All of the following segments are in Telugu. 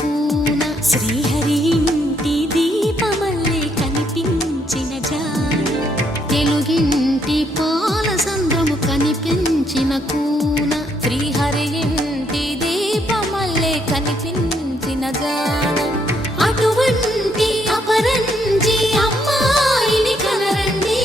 కూన. శ్రీహరి ఇంటి దీపమల్లే కనిపించిన జాడ, తెలుగింటి పాల సంద్రము కనిపించిన కూన. శ్రీహరి ఇంటి దీపమల్లే కనిపించిన జాడ, అటువంటి అపరంజి అమ్మాయిని కనరండి.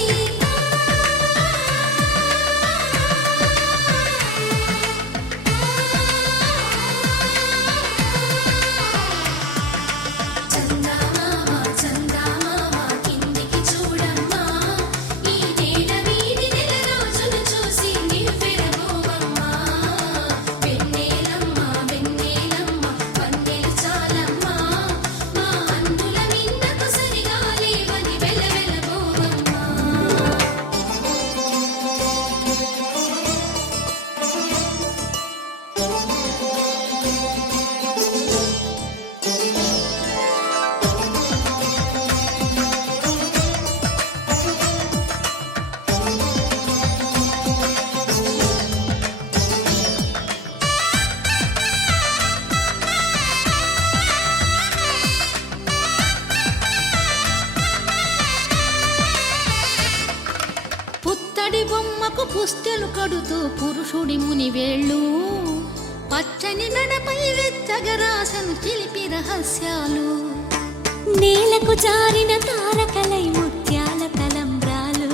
చందమామ చందమామ కిందికి చూడమ్మా, ఈ నేల వీధి నెల రోజులు చూసి నివ్వెరబోవమ్మా. వెన్నెలమ్మ వెన్నెలమ్మ వన్నెలు చాలమ్మా, మా అందుల మిన్నకు సరిగా లేవని వెలవెలబోవమ్మా. పుత్తడి బొమ్మకు పుస్తెలు కడుతూ పురుషుడి ముని వేళ్ళు, పచ్చని మెడపై వెచ్చగరాసను చిలిపి రహస్యాలు. నేలకు జారిన తారకలై ముత్యాల తలంబ్రాలు,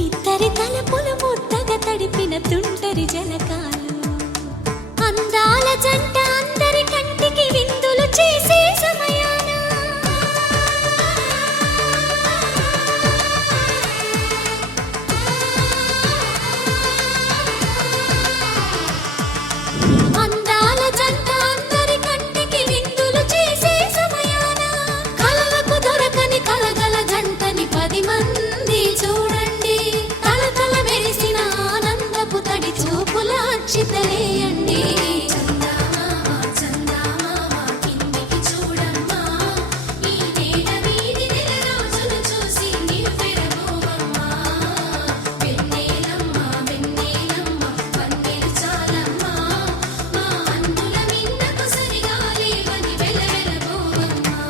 ఇద్దరి తలపులు ముద్దగా తడిపిన తుంటరి జలకాలు. అందాల జంట అందరి కంటికి విందులు చేసే సమయాన, అందాల జంట అందరి కంటికి విందులు చేసే సమయాన, కలలకు దొరకని కలగల జంటని 10 మంది చూడండి. తలతల మెరిసిన ఆనందపు తడి చూపుల అక్షితలేయండి. చందమామ చందమామ కిందికి చూడమ్మా, ఈ నేల వీధి నెల రోజులు చూసి నివ్వెరబోవమ్మా. వెన్నెలమ్మ వెన్నెలమ్మ వన్నెలు చాలమ్మా, మా అందుల మిన్నకు సరిగా లేవని వెలవెలబోవమ్మా.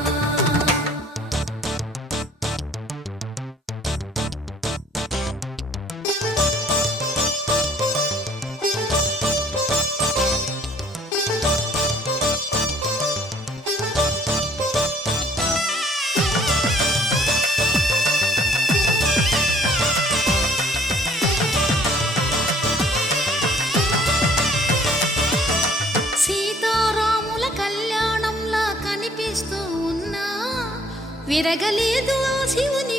సీతారాముల కళ్యాణంలా కనిపిస్తూ ఉన్నా, విరగలేదు ఆ శివుని